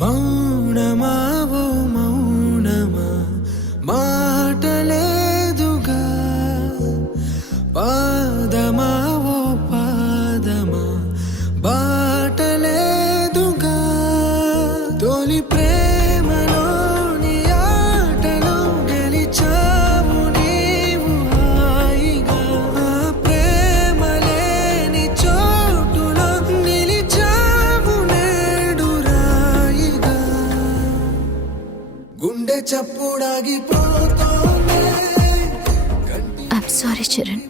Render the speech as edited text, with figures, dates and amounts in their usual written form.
మౌనమా ఓ మౌనమా మాటలేదుగా పాదమా ఓ పాదమా బాటలేదుగా తొలి ప్రేమలోని ఆటలో గెలిచావు నీవు హాయిగా ఆ ప్రేమ లేని చోటులో నిలిచావు నేడు రాయిగా గుండె చప్పుడాగిపోతోంది ఐమ్ సారీ చరణ్.